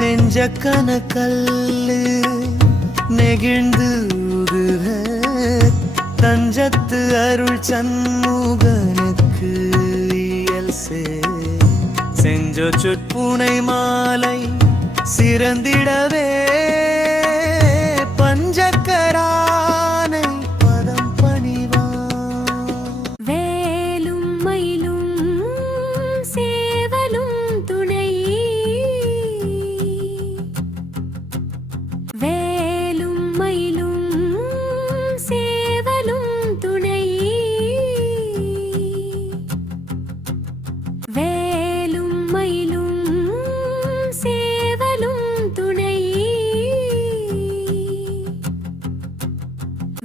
நெஞ்சக்கன கல்லு நெகிழ்ந்து உருக தஞ்சத்து அருள் சண்முகனுக்கு இயல் செஞ்சோ சொற்புனை மாலை சிறந்திடவே பஞ்சக்கரானை பதம் பணிவான். வேலும் மயிலும் சேவலும் துணை, வேலும் மயிலும் சேவலும் துணை, வேலும் மயிலும் சேவலும் துணை,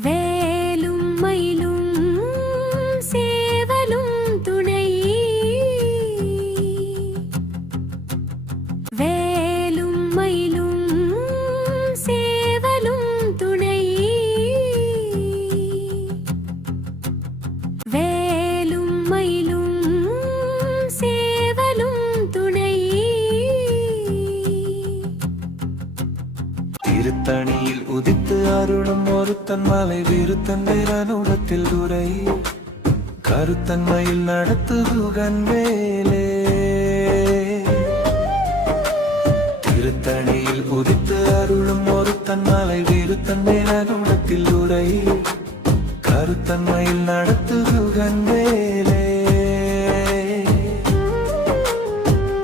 வேலும் மயிலும் சேவலும் துணை, வேலும் மயிலும் சேவலும் துணை, வேலும் மயிலும் சேவலும் துணை. திருத்தணியில் உதித்து அருளும் ஒருத்தன் மலை விருத்தன் வேலனுடத்தில் உரை கருத்தன்மையில் நடத்துகுகன் வேலே. திருத்தணியில் உதித்து அருளும் ஒருத்தன் மலை விருத்தன் வேலனுடத்தில் உரை கருத்தன்மையில் நடத்துகுகன் வேலே.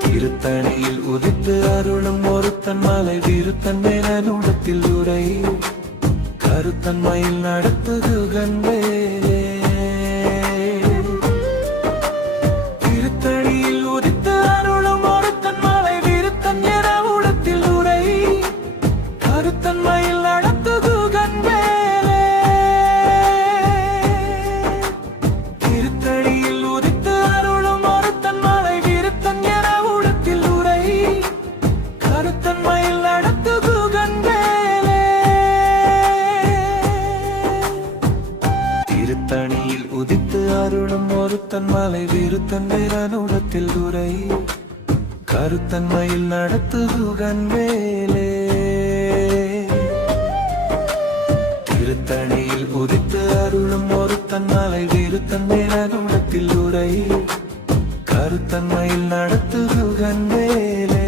திருத்தணியில் உதித்து அருளும் ஒருத்தன் மலை விருத்தன் வேலனுடத்தில் உரை கருத்தன்மையில் நடத்துகுகன் வேலே. திருத்தணியில் உதித்து அருளும் ஒருத்தன் மலை விருத்தன் வேலனுடத்தில் உரை கருத்தன்மையில் நடத்துகுகன் வேலே. திருத்தணியில் உதித்து அருளும் ஒருத்தன் மலை விருத்தன் வேலனுடத்தில் உரை கருத்தன்மையில் நடத்துகுகன் வேலே. திருத்தணியில் உதித்து அருளும் ஒருத்தன் மலை விருத்தன் வேலனுடத்தில் உரை கருத்தன்மையில் நடத்துகுகன் வேலே. திருத்தணியில் உதித்து அருளும் ஒருத்தன் மலை விருத்தன் வேலனுடத்தில் உரை கருத்தன்மையில் நடத்துகுகன் வேலே.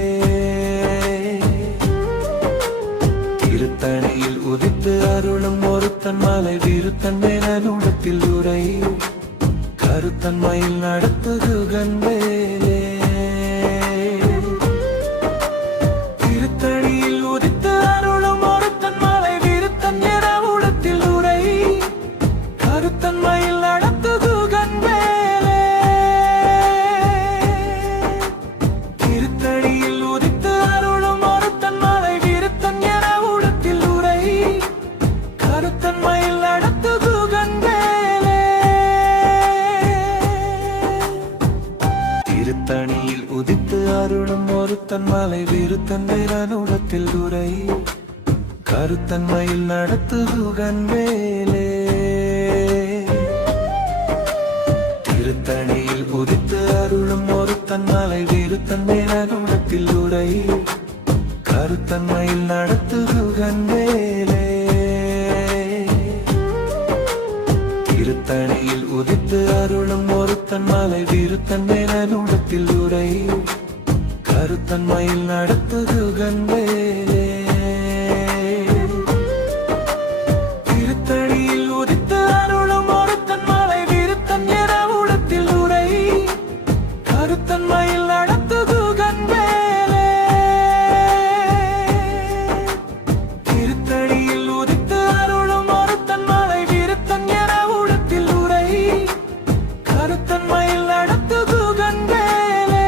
திருத்தணியில் உதித்து அருளும் ஒருத்தன் மலை விருத்தன் வேலனுடத்தில் உரை கருத்தன்மையில் நடத்துகுகன் வேலே. திருத்தணியில் உதித்து அருளும் ஒருத்தன் மலை விருத்தன் வேலனுடத்தில் உரை கருத்தன்மையில் நடத்துகுகன் வேலே. திருத்தணியில் உதித்து அருளும் ஒருத்தன் மலை விருத்தன் வேலனுடத்தில் உரை கருத்தன்மையில் நடத்துகுகன் வேலே. திருத்தணியில் உதித்து அருளும் ஒருத்தன் மலை விருத்தன் வேலனுடத்தில் உரை கருத்தன்மையில் நடத்துகுகன் வேலே. திருத்தணியில் உதித்து அருளும் ஒருத்தன் மலை விருத்தன் வேலனுடத்தில் உரை கருத்தன்மையில் நடத்துகுகன் வேலே. திருத்தணியில் உதித்து அருளும் ஒருத்தன் மலை விருத்தன் வேலனுடத்தில் உரை கருத்தன்மையில் நடத்துகுகன் வேலே. திருத்தணியில் உதித்து அருளும் ஒருத்தன் மலை விருத்தன் வேலனுடத்தில் உரை கருத்தன்மையில் நடத்துகுகன் வேலே. திருத்தணியில் உதித்து அருளும் ஒருத்தன் மலை விருத்தன் வேலனுடத்தில் உரை கருத்தன்மையில் நடத்துகுகன் வேலே.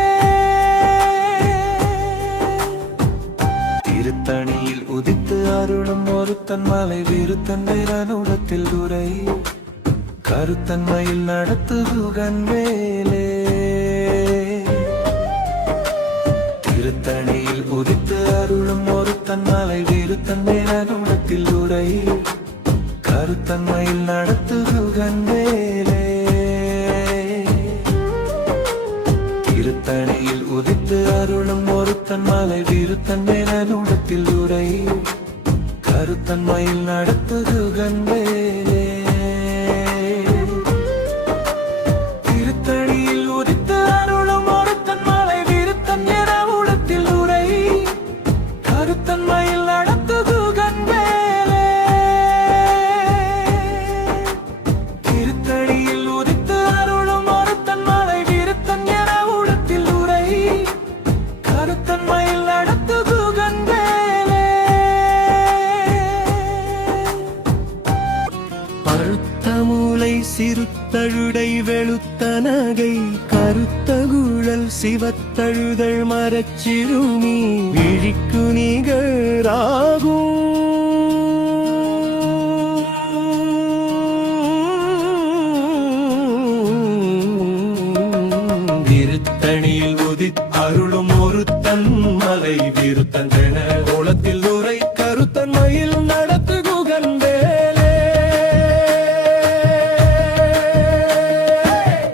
திருத்தணியில் உதித்து அருளும் ஒருத்தன் மலை விருத்தன் வேலனுடத்தில் உரை கருத்தன்மையில் நடத்துகுகன் வேலே. திருத்தணியில் உதித்து அருளும் ஒருத்தன் மலை விருத்தன் வேலனுடத்தில் உரை கருத்தன்மையில் நடத்துகுகன் வேலே. திருத்தணியில் உதித்து அருளும் ஒருத்தன் ஒருத்தன் மலை விருத்தன் மேலனுடத்தில் உரை கருத்தன் மயில் நடத்துது கண்வேலே திருத்தணியில் உதித்து அருளும் ஒருத்தன் மலை விருத்தன் என உடத்தில் உரை கருத்தன் மயில் நடத்துது கண்வேலே திருத்தணியில் உதித்து அருளும் ஒருத்தன் மலை விருத்தன் என உடத்தில் உரை கருத்தன் மயில் நடத்துது கண்வேலே பருத்த மூலை சிறுத்தழுடை வெளுத்த நகை கருத்த குழல் சிவத்தழுதல் மரச்சிறுமி விழிக்கு நிகராகும் திருத்தணியில் உதித் அருளும் ஒருத்தன் மலை விருத்தன் என உளத்தில் உரை கருத்தன் மயில் நடத்து குகன் வேலே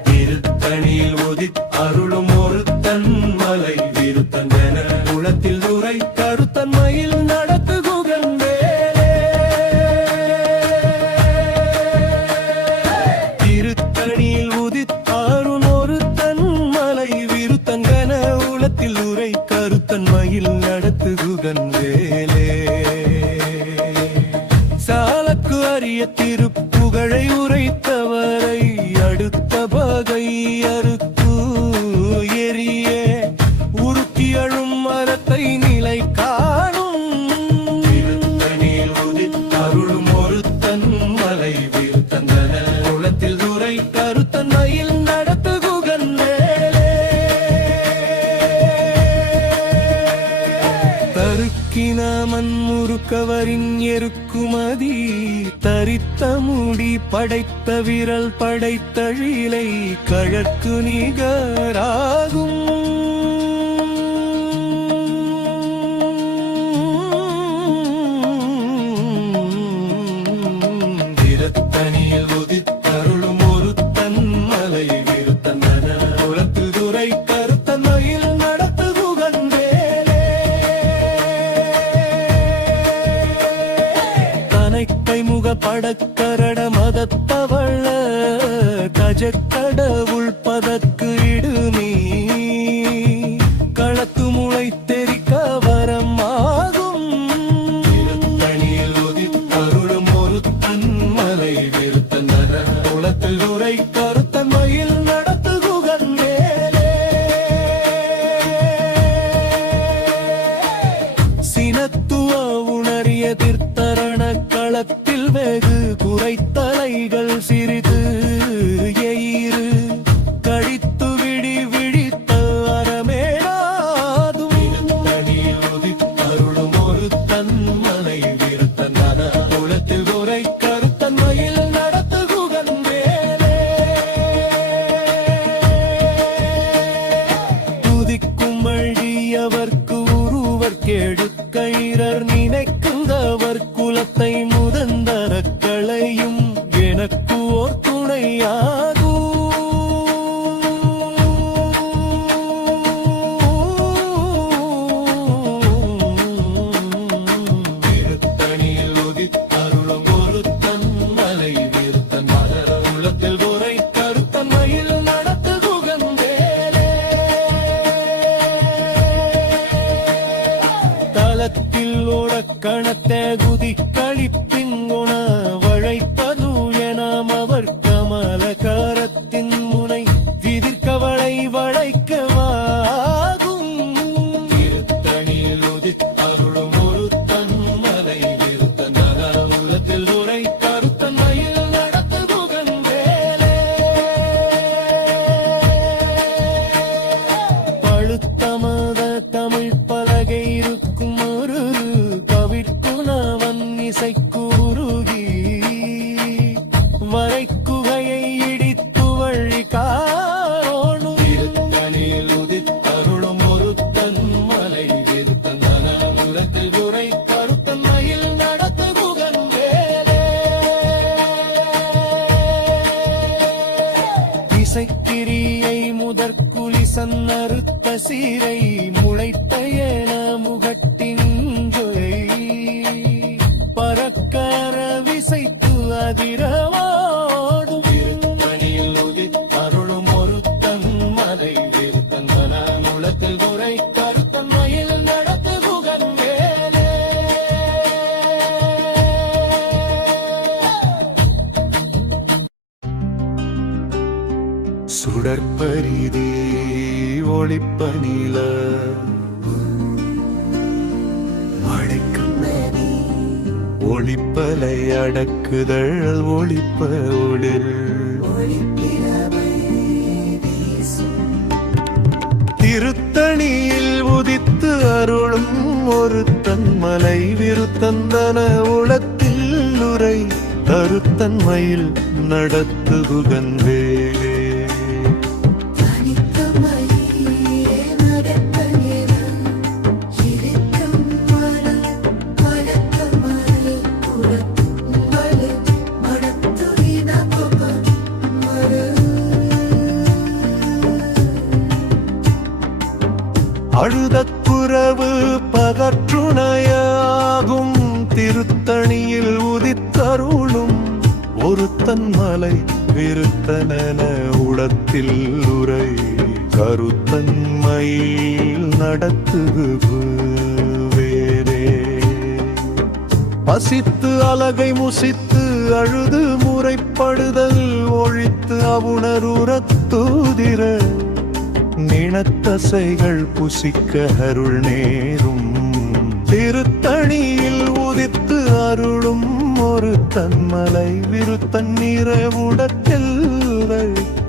திருத்தணியில் உதித் அருளும் ஒருத்தன் மலை விருத்தன் என உளத்தில் உரை கருத்தன் மயில் நடத்து குகன் வேலே திருத்தணியில் உதித் அருள் ஒருத்தன் மலை விருத்தன் என உளத்தில் உரை கருத்தன் மயில் நடத்து குகன் வேலே சாலக்கு அரிய திருப்புகழை உரைத்தவரை அடுத்த பகை அறுக்கு எரிய உருக்கி அழும் மரத்தை நிலை காணும் திருத்தணியில் உதித் அருளும் ஒருத்தன் மலை விருத்தன் என உளத்தில் உரை கருத்தன் மயில் நடத்து குகன் வேலே தருக்கின மண்முறுக்கவரின் எருக்குமதி தரித்த முடி படைத்த விரல் படைத்தழிலை கழற்கு நிகராகும் திருத்தணியில் உதித் அருளும் ஒருத்தன் மலை விருத்தன் என உளத்தில் உரை கருத்தன் மயில் நடத்து குகன் வேலே தனைக்கை முக படக்கரட மதத்தவள கஜக்கடவுள் பதற்கு இடுமீ களத்து முளை தெரிக்க வரம் ஆகும் திருத்தணியில் உதித் அருளும் ஒருத்தன் மலை விருத்தன் என உளத்தில் உரை கருத்தன் மயில் நடத்து குகன் வேலே சினத்துவ உணரிய தீர்த்தரண களத்தில் வெகு குறைத்தலைகள் சிறிது எயிறு கழித்து விடி விழித்த அறமேடாதும் திருத்தணியில் உதித் அருளும் ஒருத்தன் மலை விருத்தன் என உளத்தில் உரை கருத்தன் மயில் நடத்து குகன் வேலே துதிக்கும் அழியவர்க்கு உருவர் கெடுக்கயிறர் நினைக்குந்தவர் குலத்தை முதந்தர களையும் எனக்கு ஓர் துணையாகும் திருத்தணியில் உதித் அருளும் ஒருத்தன் மலை விருத்தன் மலர உளத்தில் உரை கருத்தன் மயில் நடத்து குகன் வேலே தலத்தில் ஓடக்கணத்தே குதி கழிப்பிங்குண வழைப்பது எனாம் அவர் கமல கரத்தின் முனை விதிர்கவளை வளைக்கவாகும் திருத்தணியில் உதித் அருளும் ஒருத்தன் மலை விருத்தன் என உளத்தில் உரை கருத்தன் மயில் நடத்து குகன் வேலே பழுத்தமத தமிழ் பலகை இருக்கும் ஒரு கவிர்க்குணவன் இசைக்குருகி வரைக்குகையை இடித்து வழி காணோணும் திருத்தணியில் உதித் அருளும் ஒருத்தன் மலை விருத்தன் என உளத்தில் உரை கருத்தன் மயில் நடத்து குகன் வேலே இசைக்கிரியை முதற்குலி சன்னறுத்த சீரை முளைத்த என முகட்டின்றை பறக்கர விசைத்து அதிரவாடும் பணியில் உதி அருளும் ஒருத்தன் மலை விருத்தந்தன முளத்தில் உரை கருத்தன்மையில் நடத்து குகன் வேலே சுடற்பரிதி ஒளிப்பனில ஒளிப்பலை அடக்குதழ் ஒளிப்ப ஒளிர் திருத்தணியில் உதித்து அருளும் ஒரு தன்மலை விருத்தந்தன உளத்தில் உரை கருத்தன்மையில் நடத்துகுகன் வேலே அழுதக்குறவு பகற்றுணையாகும் திருத்தணியில் உதித்தருளும் ஒரு தன்மலை விருத்தன உளத்தில் உரை கருத்தன்மையில் நடத்துகு வேறே பசித்து அலகை முசித்து அழுது முறைப்படுதல் ஒழித்து அவுணருரத்தூதிர நினத்தசைகள் புசிக்க அருள் நேரும் திருத்தணியில் உதித்து அருளும் ஒரு தன்மலை விருத்தன் நிறைவுடத்தில்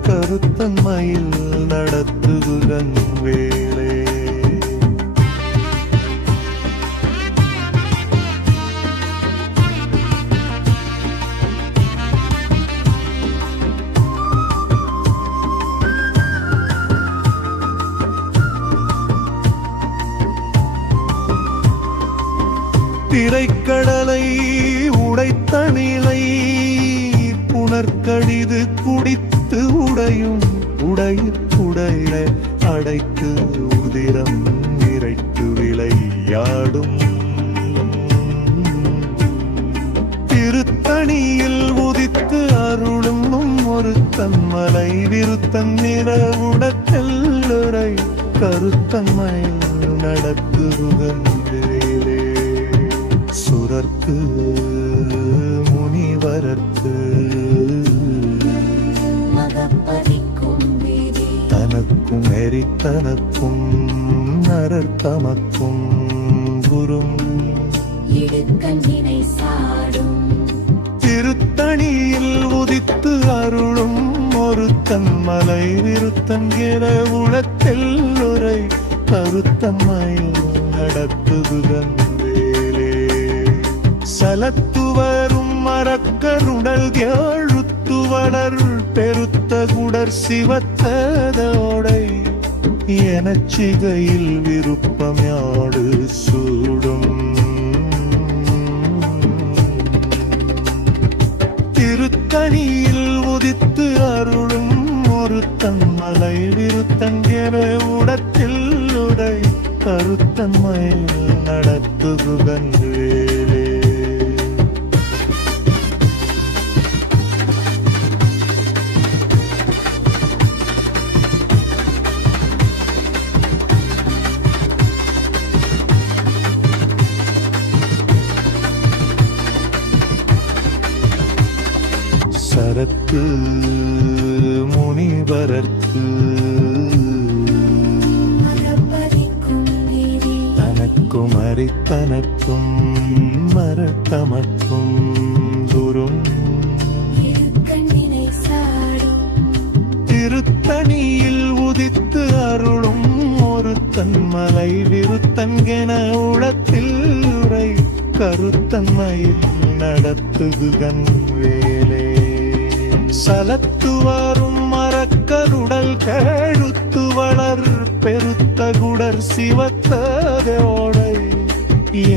கருத்தன்மையில் நடத்துகுகன் வேளே திரைக்கடலை உடைத்தணிலை புனர்கழிது குடித்து உடையும் உடைய அடைத்து உதிரம் நிறைத்து விளையாடும் திருத்தணியில் உதித்து அருளும் ஒரு தன்மலை விருத்தன் நிறவுடத்தெல்லுரை கருத்தன்மையில் நடத்துகுகன் வேலே சுரர்க்கு முனிவரற்கு தனக்கும் எரித்தனக்கும் நரத்தமக்கும் குரும் திருத்தணியில் உதித்து அருளும் ஒரு தன்மலை விருத்தன் என உளத்தில் உரை கருத்தன்மையில் நடத்துகுகன் சலத்துவரும் மரக்கருடல் எழுத்துவளர் பெருத்த குடர் சிவத்ததோடை எனச்சிகையில் விருப்பம் யாடு சூடும் திருத்தணியில் உதித்து அருளும் ஒரு தன்மலை விருத்தன் என உடத்தில் உடை கருத்தன்மையில் நடத்துகுகன் வேலே சரத்து முனிவரற்கு தனக்கும் அரித்தனக்கும் மரத்தமக்கும் குரும் திருத்தணியில் உதித்து அருளும் ஒரு தன்மலை விருத்தன் என உளத்தில் உரை கருத்தன்மையில் நடத்துகுகன் வேலே சலத்துவரும் மரக்கருடல் கேழுத்து வளர் பெருத்த குடர் சிவத்ததோடை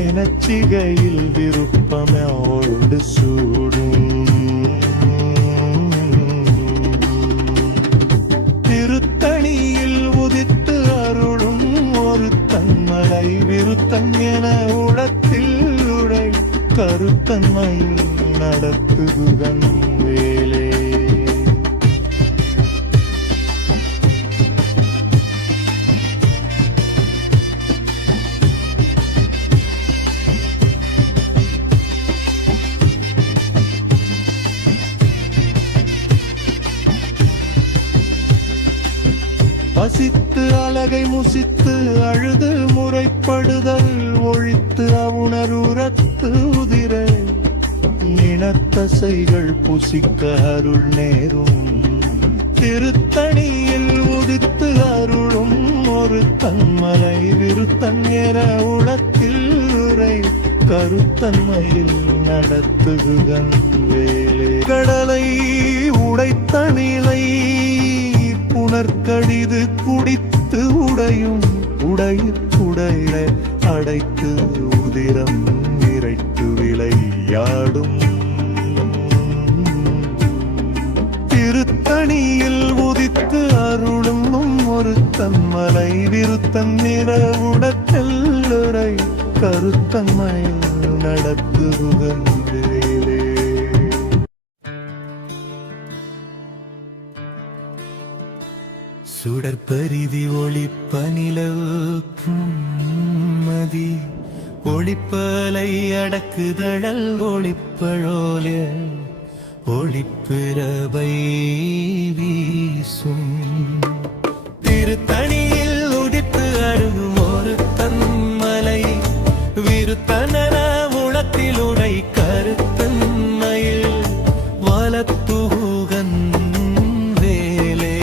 எனச்சிகையில் விருப்பமோடு சூடும் திருத்தணி விருத்தன் என உளத்தில் உடை கருத்தன்மையில் நடத்துகுகன் வேலே. பசித்து அலகை முசித்து அழுது முறைப்படுதல் ஒழித்து அவுணருரத்து உதிர இனத்தசைகள் புசிக்க அருள் நேரும் திருத்தணியில் உதித்து அருளும் ஒரு தன்மலை விருத்தன் எற உளத்தில் உரை கருத்தன்மையில் நடத்துகுகன் வேலே. கடலை உடைத்தணிலை புனர்கடிது குடித்து உடையும் உடைய அடைத்து உதிரம் இறைத்து விளையாடும் திருத்தணியில் உதித்து அருளும் ஒரு தன்மலை விருத்தன் நிற உடத்தெல்லுரை கருத்தன்மையில் நடத்துகுகன் வேலே. சுடற்பரிதி ஒளிப்ப நிலவுமதி ஒளிப்பலை அடக்குதழல் ஒளிப்பழோல ஒளிப்பிறவை வீசும் திருத்தணியில் உதித்து அருகும் ஒரு தன்மலை விருத்தன உளத்தில் உடை கருத்தன்மையில் வலத்துகன் வேலே.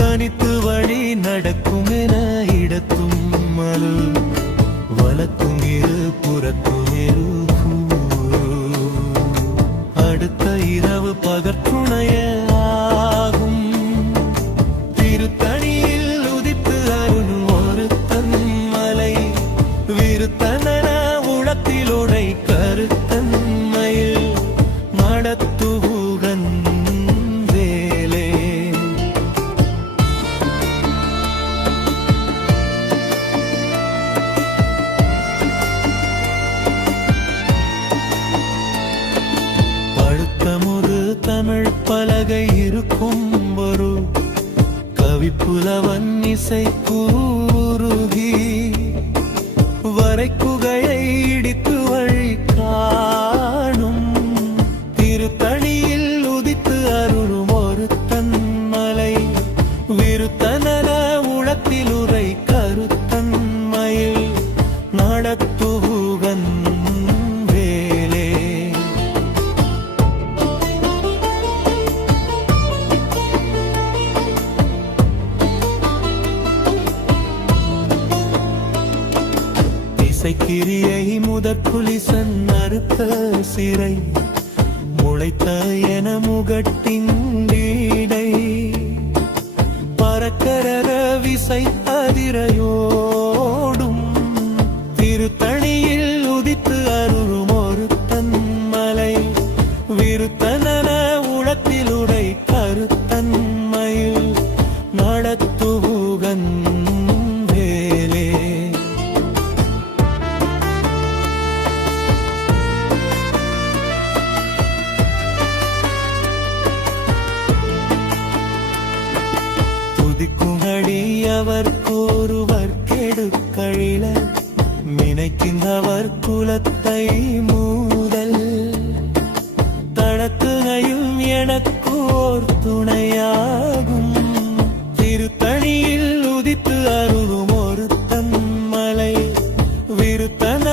தனித்து வழி நடக்கும் என இடத்தும் மலு வலத்தும் இரு புறத்தும் இரு அடுத்த இரவு பகற்றுணைய ஆகும் திருத்தணியில் உதித்து அருணும் ஒரு தன்மலை விருத்தன உளத்தில் உடை கருத்தன்மையில் நடத்துகன் வேலே. பழுத்தமுறு தமிழ் பலகை இருக்கும் ஒரு கவிப்புலவன் இசை கூறுகி வரைக்குகையை இடித்து வழி காணும் திருத்தணியில் உதித்து அருளும் ஒரு தன்மலை விருத்தன உளத்தில் உரை கருத்தன்மையில் நடத்துகன் வேலே. இசைக்கிரியை முதற்குலிசன் அறுத்த சிறை முளைத்த என முகட்டின் வீடை பறக்கர விசை அதிரையோடும் திருத்தணியில் உதித்து அருளும் ஒரு தன்மலை விருத்தன உளத்தில் உடை கருத்தன்மையில் நடத்துகன் வேலே. துதிக்குமடி அவர் கூறுவர் கெடுக்கழில நினைக்கின்றவர் குலத்தை மூதல் தனத்துணையும் எனக்கு ஓர் துணையாகும் திருத்தணியில் உதித்து அருளும் ஒரு தன்மலை விருத்தன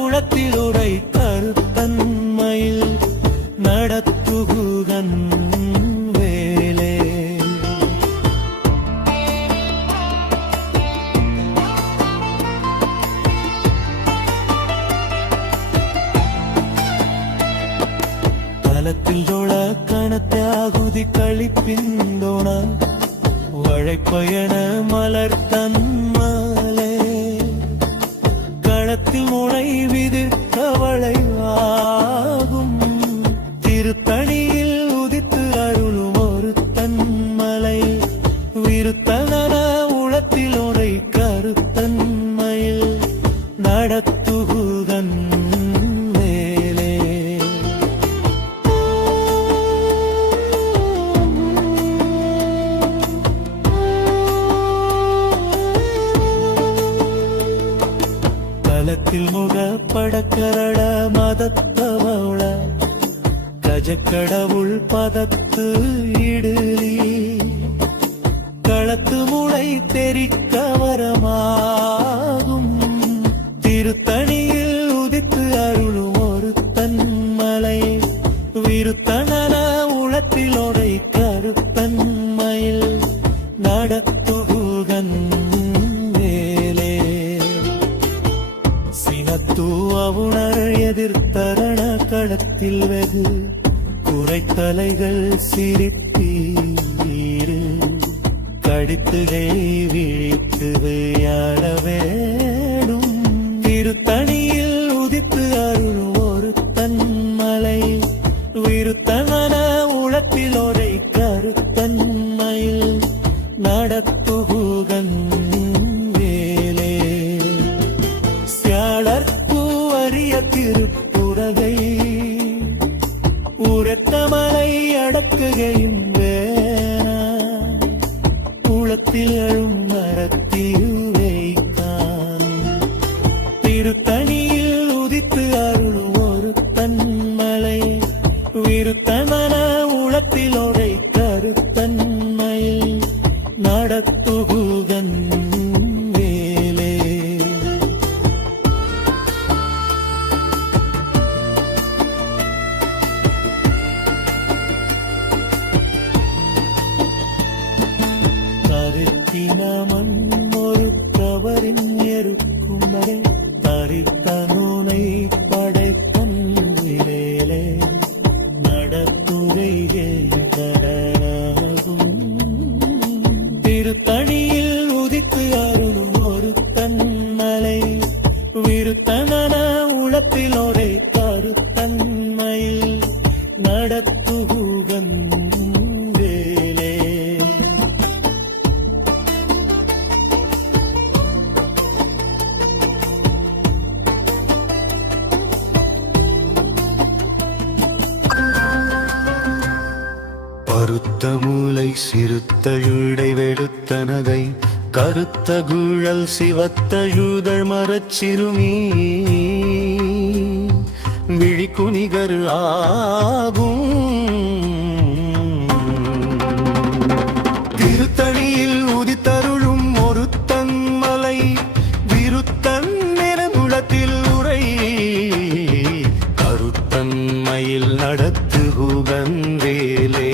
உளத்தில் உரை கருத்தன்மையில் நடத்துகன் வேலே. தலத்தில் ஜோழ கணத்தாகுதி கழிப்பிந்தோன வழைப்பயண மலர் தன்மலே களத்தில் முனை விதிர்க்க வளைவாகும் திருத்தணியில் உதித்து அருளும் ஒரு தன்மலை விருத்தன உளத்தில் உரை கருத்தன்மையில் கஜக்கடவுள் பதத்து இடுலி களத்து முளை தெரிக்க வரமாகும் திருத்தணியில் உதித்து அருளும் ஒரு தன்மலை விருத்தனன உளத்திலோடை கருத்தன்மையில் நடத்துகுகன் வேலே சினத்துவுணர் எதிர்த்தரண களத்தில் வெகு குறைத்தலைகள் சிரித்தீரு கடித்துகை விழித்து விளையாட வேணும் திருத்தணியில் உதித்து அருளும் ஒரு தன்மலை விருத்தன உளத்திலோரை கருத்தன்மையில் நடத்துகுகன் வேலே சியாளர்க்கு அரிய திருப்புரகை உரத்தமலை அடக்குகையும் வேணா உளத்தில் எழும் மரத்திருவை காணும் திருத்தணியில் உதித்து அருளும் ஒரு தன்மலை விருத்தமன உளத்திலோரை கருத்தன்மையில் நடத்துகுகன் வேலே கருத்தினமன் ஒரு கவரின் எருக்கும் வரை தரித்தனூனை படைக்கும் விலேலே திருத்தணியில் உதித்து அருளும் ஒரு தன்மலை விருத்தன உளத்திலோரை கருத்தன்மையில் நடத்துகுகன் வேலே பருத்த மூலை சிறுத்தழுடை வெளுத்தனகை கருத்த குழல் சிவத்தழுதழ் மரச்சிறுமீ விழிக்குனிகர் ஆகும் திருத்தணியில் உதித்தருளும் ஒரு தன்மலை விருத்தன் நிறமுளத்தில் உரை கருத்தன்மையில் நடத்துகுகன் வேலே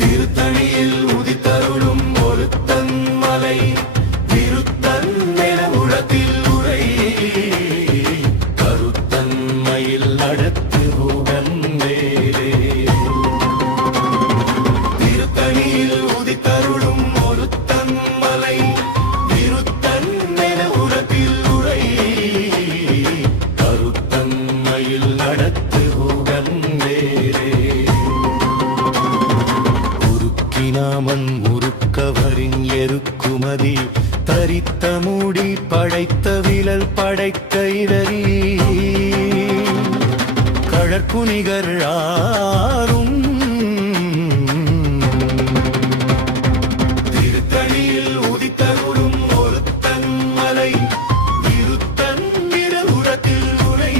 திருத்தணியில் உதித்தருளும் ஒரு தன்மலை விருத்தன் நிறமுளத்தில் உரை கருத்தன்மையில் நடத்துகுகன் வேலே திருத்தணியில் உதித்தருளும் ஒரு தன்மலை விருத்தன் நிறமுளத்தில் உரை கருத்தன்மையில் நடத்துகுகன் வேலே உருக்கினாமன் முறுக்கவரின் எருக்குமதி தரித்த மூடி படைத்த விழல் படைத்த இடறி கழற்குனிகர் ஆறும் திருத்தணியில் உதித்தருளும் ஒரு தன்மலை விருத்தன் நிறமுளத்தில் உரை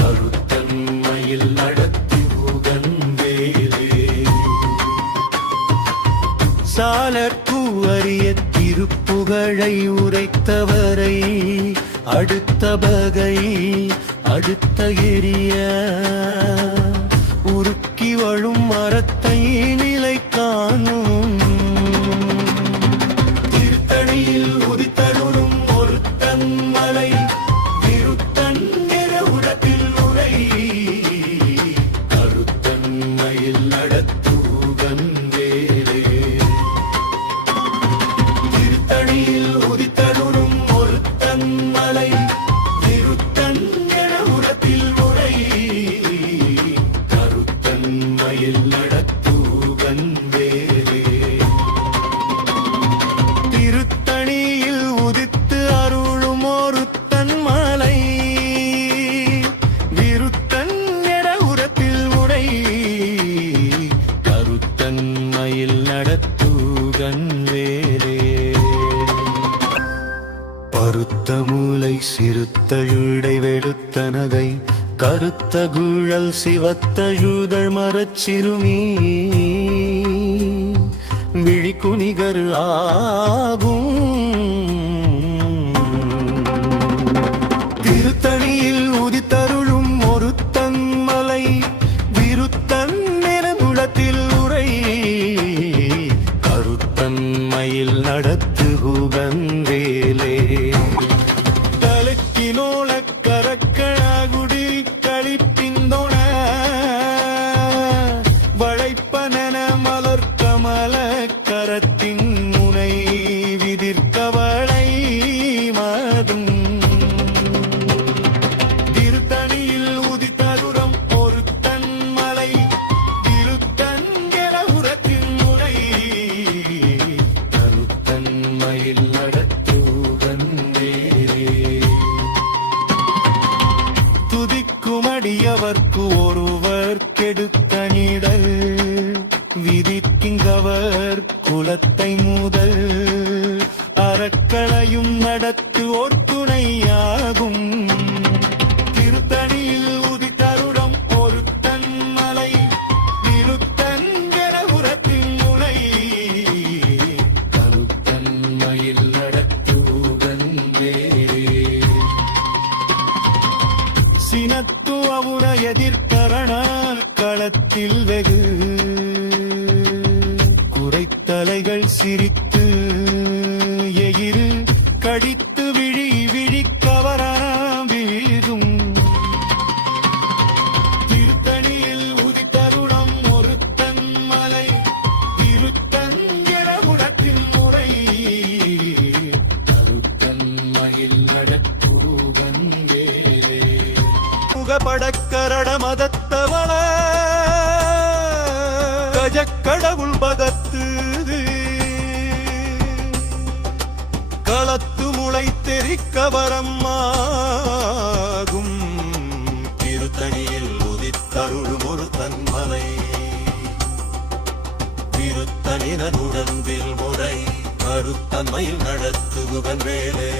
கருத்தன்மையில் நடத்துகுகன் வேலே சாலற்கு அரிய திருப்புகழை உரைத்தவரை அடுத்த பகை அடுத்த எரிய உருக்கி வழும் மரத்தை நிலை காணும் திருத்தணியில் உதித்தருளும் ஒரு தன்மலை விருத்தன் நிறமுளத்தில் உரை கருத்தன்மையில் நடத்துகுகன் வேலே திருத்தணியில் உதித்தருளும் ஒரு தன்மலை விருத்தன் நிறமுளத்தில் உரை கருத்தன்மையில் நடத்துகுகன் வேலே திருத்தணியில் உதித்து அருளும் ஒரு தன்மலை விருத்தன் நிறமுளத்தில் உரை கருத்தன்மையில் நடத்துகன் வேலே பருத்த மூலை சிறுத்தழுடை வெளுத்தனகை கருத்த குழல் சிவத்தழுதல் மரச்சிறுமி விழிக்குணிகர் ஆகும் திருத்தணியில் உதித்தருளும் ஒருத்தன் மலை விருத்தன் நிலமுளத்தில் உரை கருத்தன் மயில் நடத்துகுகன் வேலே தலக்கினோள கரக்கழாகுடி களிப்பிந்தோண வளைப்பனன மலர் கமல கரத்தின் முனை விதிர்கவளை மதும் திருத்தணியில் உதித்தருடம் ஒருத்தன் மலை திருத்தன் உரத்தின் முனை கருத்தன் மயில் நடத்துவன் வேலே துதிக்குமடியவர்க்கு ஒருவர் கெடுக்கணிடல் விதிக்கிங்கவர் குலத்தை முதல் அறக்களையும் நடத்துவோர் துணையாகும் திருத்தணியில் உதித்தருடம் ஒருத்தன் மலை திருத்தன் உரத்தின் முனை கருத்தன் மயில் நடத்துவன் வேலே சினத்து அவுர எதிர்கரண களத்தில் வெகு குறைத்தலைகள் சிரித்து எகிரு கடித்து விழி விழிக்கவராம் வீழும் திருத்தணியில் உதித்தருடம் ஒருத்தன் மலை திருத்தன் உரத்தின் முறை கருத்தன் மயில் நடத்துவன் வேலே முகப்படக்கரட மதத்தவள கஜக்கடவுள் பகத்து களத்து முளை தெரிக்கவரம்மாகும் திருத்தணியில் உதித்தருளும் ஒரு தன்மலை திருத்தனினுடன் முறை கருத்தன்மையில் நடத்துகுவன் வேலே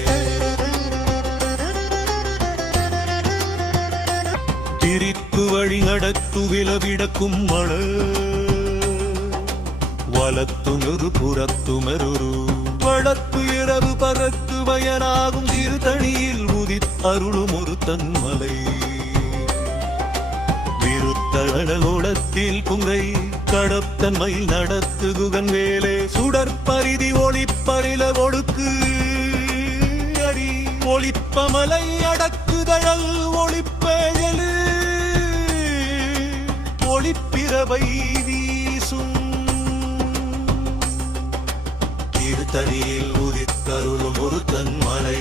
திரித்து வழி நடத்து விலவிடக்கும் மழ வலத்து நொரு புறத்து மருரு வளத்து இரவு பறத்து பயனாகும் திருத்தணியில் உதித்தருளும் ஒரு தன்மலை விருத்தளோடத்தில் புங்கை கடத்தன்மையில் நடத்துகுகன் வேலே சுடற்பரிதி ஒளிப்பரில ஒடுக்கு அடி ஒளிப்பமலை அடக்குதழல் ஒளிப்பேழு ஒளிப்பிறவை வீசும் திருத்தணியில் உதித்தருளும் ஒரு தன்மலை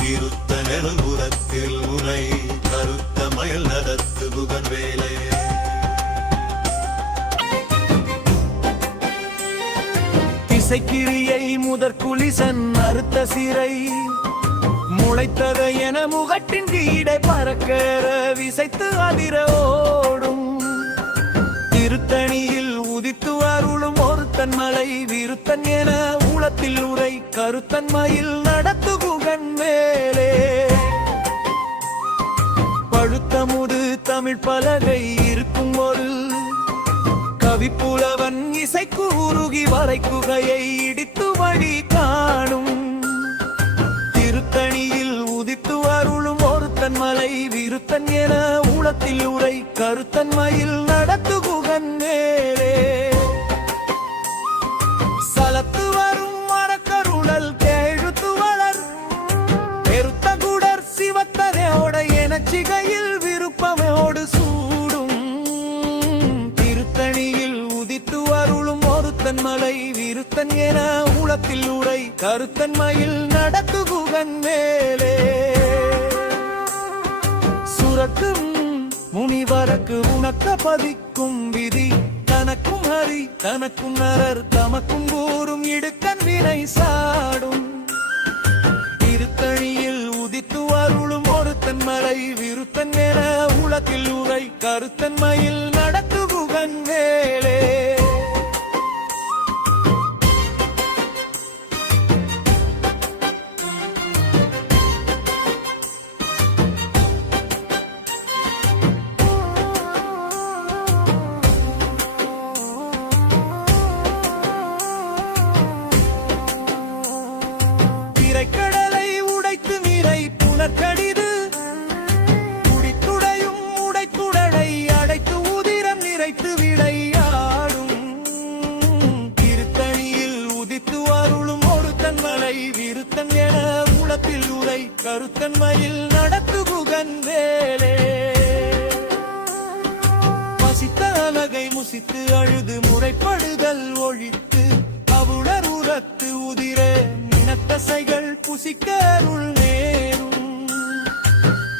திருத்தனெருபுறத்தில் உனை கருத்த மயில் நடத்துகுகன் வேலே திசைக்கிரியை முதற்குலிசன் அறுத்த சிறை முளைத்ததை என முகட்டின் கீடை பறக்கற விசைத்து அதிர ஓடும் திருத்தணியில் உதித்து அருளும் ஒருத்தன் மலை விருத்தன் என உளத்தில் உரை கருத்தன் மயில் நடத்துகுகன் வேலே பழுத்தமுது தமிழ் பலகை இருக்கும் ஒரு கவிப்புலவன் இசைக்கு உருகி வரைக்குகையை இடித்து வழி காணும் திருத்தணியில் உதித்து அருளும் ஒருத்தன் மலை விருத்தன் என உளத்தில் உரை கருத்தன் மயில் நடத்துகுகன் வேலே சலத்து வரும் மரக்கருளல் கேழுத்து வளர் பெருத்த குடர் சிவத்தரையோட எனச்சிகையில் விருப்பமையோடு சூடும் திருத்தணியில் உதித்து அருளும் ஒருத்தன் மலை விருத்தன் என உளத்தில் உரை கருத்தன் மயில் நடத்துகுகன் வேலே சுரக்கும் முனிவரக்கு உனக்க பதிக்கும் விதி தனக்கும் ஹரி தனக்கும் நரர் தமக்கும் கூறும் இடுக்கன் வினை சாடும் திருத்தணியில் உதித்து அருளும் ஒருத்தன் மலை விருத்தன் என உலகில் உரை கருத்தன் மயில் நடத்துகுகன் வேலே முசித்து அழுது முறைப்படுதல் ஒழித்து அவுணர் உரத்து உதிர நினத்தசைகள் புசிக்க அருள் நேரும்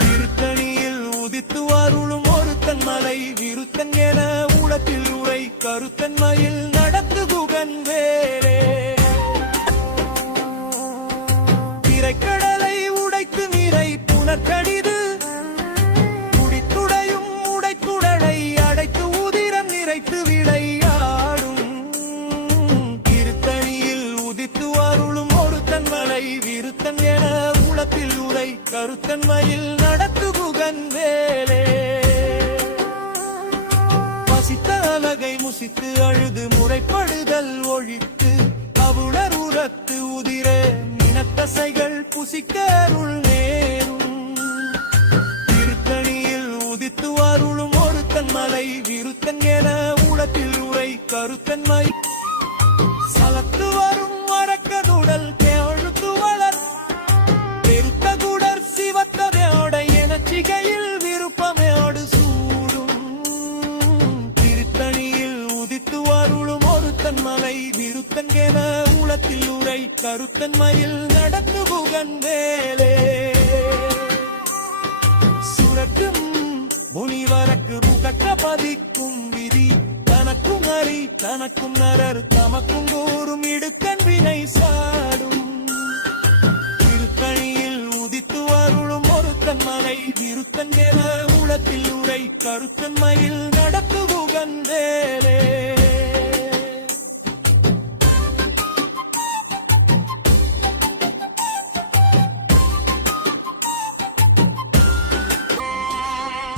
திருத்தணியில் உதித்து அருளும் ஒருத்தன் மலை விருத்தன் என உலத்தில் உரை கருத்தன்மையில் நடத்து குகன் வேலே திரைக்கடலை உடைத்து நீரை புனற்கடிது குடித்துடையும் உடைத்துடலை அடைத்து உதிரம் நிறைத்து விளையாடும் திருத்தணியில் உதித்து அருளும் ஒருத்தன் மலை விருத்தன் என உலத்தில் உரை கருத்தன்மையில் நடத்து குகன் வேலே பசித்த அலகை முசித்து அழுது முறைப்படுதல் ஒழித்து அவுணர் உரத்து உதிர நினத்தசைகள் புசிக்க அருள் நேரும் திருத்தணியில் உதித்து அருளும் ஒருத்தன் மலை விருத்தன் என உலத்தில் உரை கருத்தன்மை சலத்து வரும் மரக்கதுடல் கேழுத்து வளர் பெருத்த குடர் சிவத்ததையோட எனச்சிகையில் விருப்பமையோடு சூடும் திருத்தணியில் உதித்து அருளும் ஒருத்தன் மலை விருத்தன் என உலத்தில் உரை கருத்தன்மையில் நடத்து குகன் வேலே சுரக்கும் முனிவரக்கு புகக்க பதிக்கும் விதி தனக்கும் அறி தனக்கும் நரர் தமக்கும் கூறும் இடுக்கண் வினை சாடும் திருத்தணியில் உதித்து அருளும் ஒருத்தன் மலை விருத்தன் என உலத்தில் உரை கருத்தன்மையில் நடத்து குகன் வேலே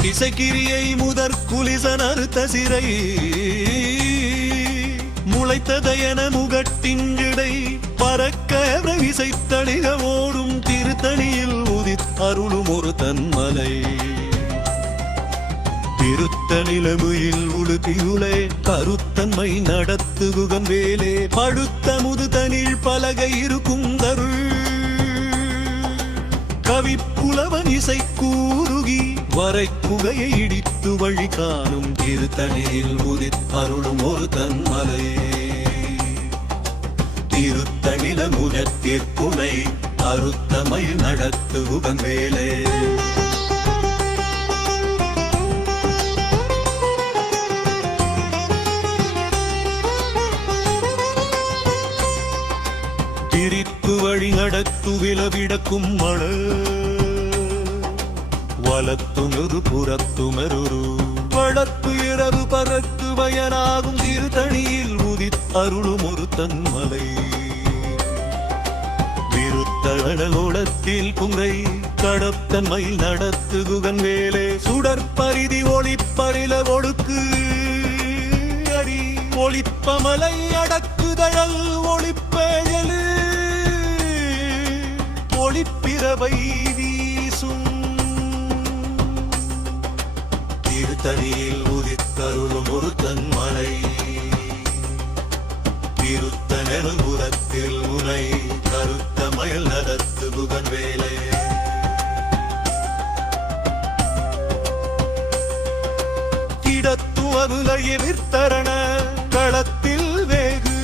இசைக்கிரியை முதற் குலிசன் அறுத்த சிறை முளைத்ததையன முகட்டின்றிடை பறக்க இசைத்தணிக ஓடும் திருத்தணியில் உதித் அருளும் ஒரு தன்மலை திருத்த நிலமையில் உழுதியுளே கருத்தன்மை நடத்து குகன் வேலே படுத்த முதுதனில் பலகை இருக்கும் தருள் கவிப்புலவன் இசை கூறுகி வரை குகையை இடித்து வழி காணும் திருத்தணியில் உதித் அருளும் ஒரு தன்மலை திருத்தணில முகத்திற்குனை அருத்தமை நடத்து குகன் வேலே திரித்து வழி நடத்து விலவிடக்கும் மழ வலத்துமொரு புறத்துமரு வளத்து இரவு பறத்து வயனாகும் திருத்தணியில் உதித் அருளும் ஒரு தன்மலை விருத்தடலோடத்தில் புங்கை கடத்தன்மை நடத்து குகன் வேலே சுடற்பரிதி ஒளிப்பரில ஒடுக்கு அடி ஒளிப்பமலை அடக்குதழல் ஒளிப்பேழு ஒளிப்பிரவை வீசும் திருத்தணியில் உதித்தருளும் ஒரு தன்மலை திருத்தனெருபுறத்தில் உனை கருத்த மயல் நடத்து குகன் வேலே கிடத்து அருளைய விர்த்தரண களத்தில் வேகு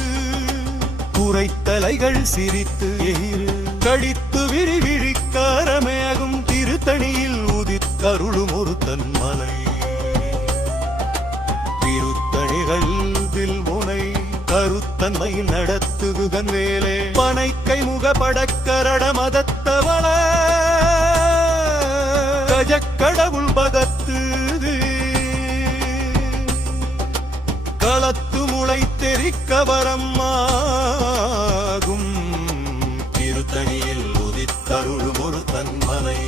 குறைத்தலைகள் சிரித்து எயிறு கடித்து விரிவிழிக்காரமேகும் திருத்தணியில் உதித்தருளும் ஒரு தன்மலை திருத்தணிகள் வில்முனை கருத்தன்மை நடத்து குகன் வேலே பனைக்கை முகப்படக்கரட மதத்தவள கஜக்கடவுள் பகத்து களத்து முளை தெரிக்க வரம்மாகும் திருத்தணியில் உதித்தருளும் ஒரு தன்மலை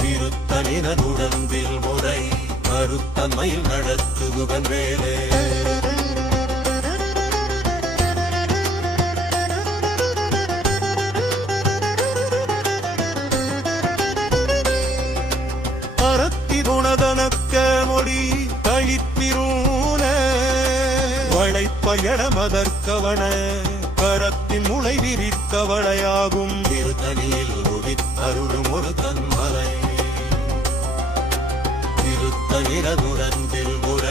திருத்தணினுடன் முறை கருத்தன்மையில் நடத்து குகன் வேலே அறத்தி குணதனக்க மொழி கழிப்பிரூன வளைப்பயணமதற்கவன கரத்தின் முளை விரித்தவளையாகும் திருத்தணியில் உதித்தருளும் ஒரு தன்மலை திருத்தணிரனுடன் முறை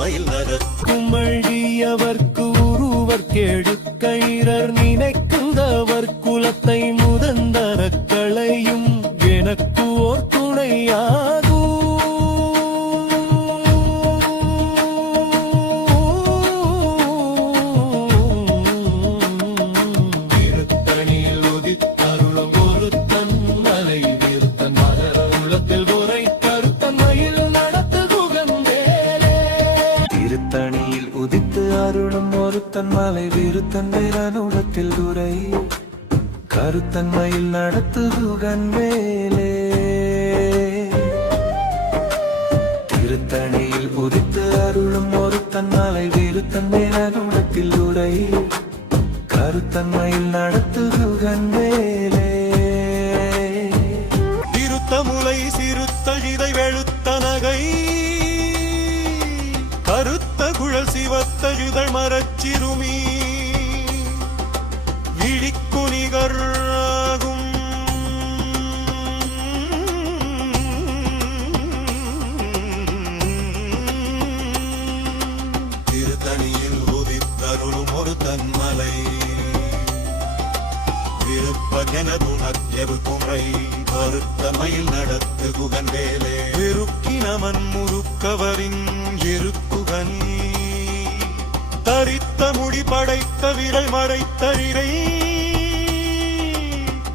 மயில் நடக்கும் குமழியவர்க்கு உருவர் கேடு கயிறர் நினைக்குந்தவர் குலத்தை முதந்தரக் களையும் எனக்கு ஓர் துணையாகும் திருத்தணியில் உதித்தருளும் ஒருத்தன் மலை விருத்தன் மகர உளத்தில் உரை கருத்தன் மயில் நடத்து குகந்தேலே. திருத்தணியில் உதித்து அருளும் ஒருத்தன் மலை விருத்தன் வேலனுடத்தில் உரை கருத்தன் மயில் நடத்து குகன் வேலே. திருத்தணியில் உதித்து அருளும் ஒருத்தன் மலை விருத்தன் வேலனுடத்தில் உரை கருத்தன் மயில் நடத்து குகன் வேலே. திருத்த முலை சிறுத்தழிதை வெளுத்த நகை கருத்த குழல் சிவத்தழுதழ் மரச்சிறுமி விழிக்குனிகராகும் திருத்தணியில் உதித்தருளும் ஒரு தன்மலை விருப்பகெனதுணர்வு குறை கருத்த மயில் நடத்து குகன் வேலே. வெறுக்கினமன் முறுக்கவரின் எருக்குகன் தரித்த முடி படைத்த விரல் மடைத்தழிரை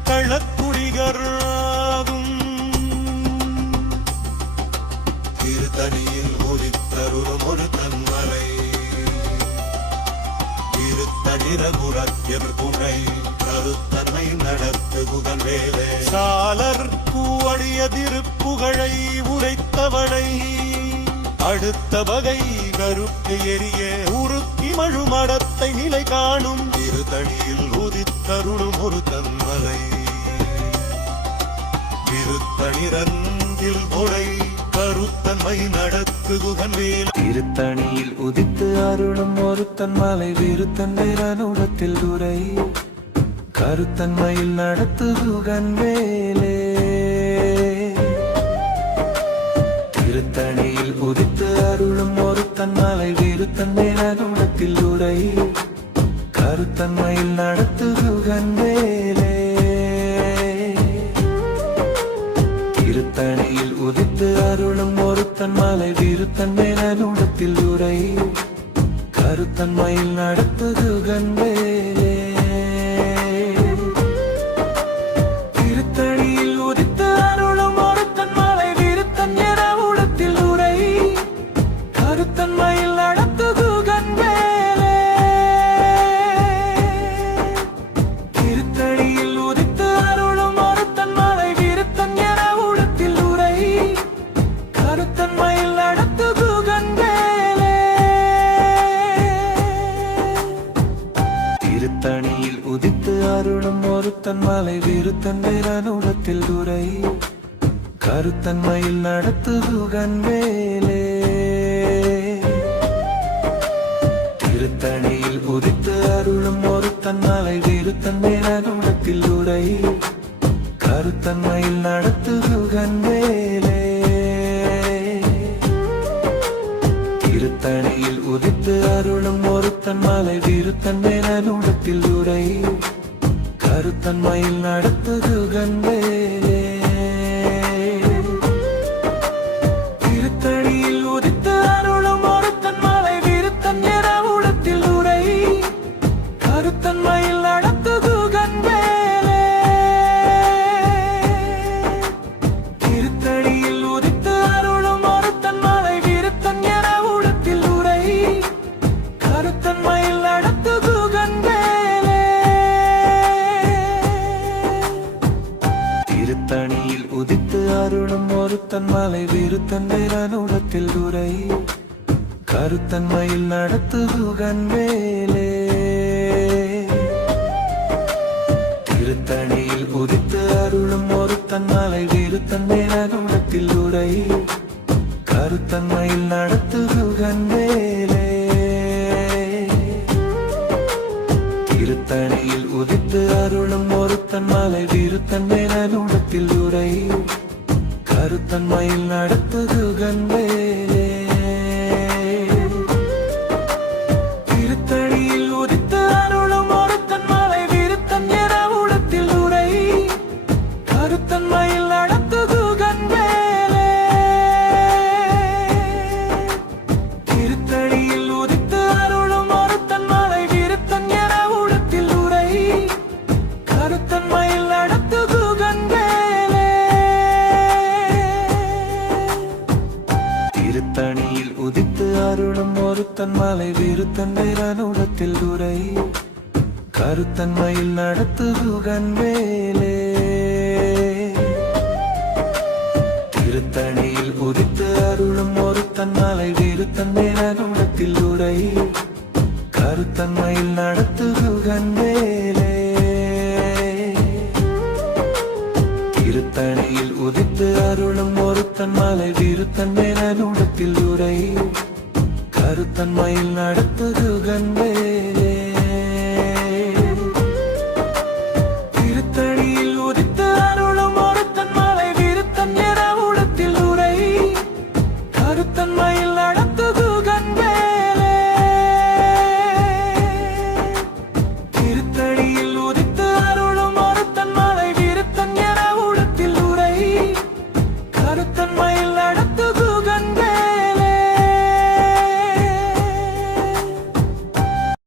களக்குடிகராகும் திருத்தணியில் உதித்தருளும் ஒரு தன்மலை திருத்தணிரகுரத்தியர் குறை கருத்தன்மை நடத்து குகன் வேலே. சாலர் கூவடிய திருப்புகழை உரைத்தவளை அடுத்த வகை கருப்பு எரிய உருக்கி மழுமடத்தை நிலை காணும் திருத்தணியில் உதித்தருளும் ஒரு தன்மலை திருத்தணிரங்கில் கொடை கருத்தன்மை நடத்து குகன் வேலே. திருத்தணியில் உதித்து அருளும் ஒருத்தன் மலை விருத்தன் வேலனுடத்தில் உரை கருத்தன்மையில் நடத்து குகன் வேலே. திருத்தணியில் உதித்து அருளும் ஒருத்தன் மலை விருத்தன் வேலனுடத்தில் உரை கருத்தன்மையில் நடத்து குகன் வேலே. திருத்தணியில் உதித்து அருளும் ஒருத்தன் மலை விருத்தன் வேலனுடத்தில் உரை கருத்தன்மையில் நடத்து குகன் வேலே. திருத்தணியில் உதித்து அருளும் ஒருத்தன் மலை விருத்தன் உடத்தில் உரை கருத்தன்மையில் நடத்து குகன் வேலே. திருத்தணியில் உதித்து அருளும் ஒருத்தன் மலை விருத்தன் உடத்தில் உரை கருத்தன்மையில் நடத்து குகன் வேலே. திருத்தணியில் உதித்து அருளும் ஒருத்தன் மலை விருத்தன் வேலனுடத்தில் உரை கருத்தன்மையில் நடத்து குகன் வேலே. திருத்தணியில் உதித்து அருளும் ஒருத்தன் மலை விருத்தன் வேலனுடத்தில் உரை கருத்தன்மையில் நடத்து குகன் வேலே. திருத்தணியில் உதித்து அருளும் ஒருத்தன் மலை விருத்தன் வேலனுடத்தில் உரை கருத்தன்மையில் நடத்து குகன் வேலே. திருத்தணியில் உதித்து அருளும் ஒருத்தன் மலை விருத்தன் உடத்தில் உரை கருத்தன்மையில் நடத்து குகன் வேலே. திருத்தணியில் உதித்து அருளும் ஒருத்தன் மலை விருத்தன் உடத்தில் உரை கருத்தன்மையில் நடத்து குகன் வேலே. திருத்தணியில் உதித்து அருளும் ஒருத்தன் மலை விருத்தன் வேலனுடத்தில் உரை கருத்தன்மையில் நடத்து குகன் வேலே. திருத்தணியில் உதித்து அருளும் ஒருத்தன் மலை விருத்தன் வேலனுடத்தில் உரை கருத்தன்மையில் நடத்து குகன் வேலே. திருத்தணியில் உதித்து அருளும் ஒருத்தன் மலை விருத்தன் வேலனுடத்தில் உரை கருத்தன்மையில் நடத்து குகன் வேலே. திருத்தணியில் உதித்து அருளும் ஒருத்தன் மலை விருத்தன் வேறானுடத்தில் உரை கருத்தன்மையில் நடத்துகுகன் வேலே திருத்தணியில் உதித்து அருளும் ஒருத்தன் மலை விருத்தன் வேறானுடத்தில் உரை கருத்தன்மையில் நடத்துகுகன் வேலே திருத்தணியில் உதித்து அருளும் ஒருத்தன் மலை விருத்தன் வேறானுடத்தில் உரை கருத்தன்மையில் நடத்துகுகன் வேலே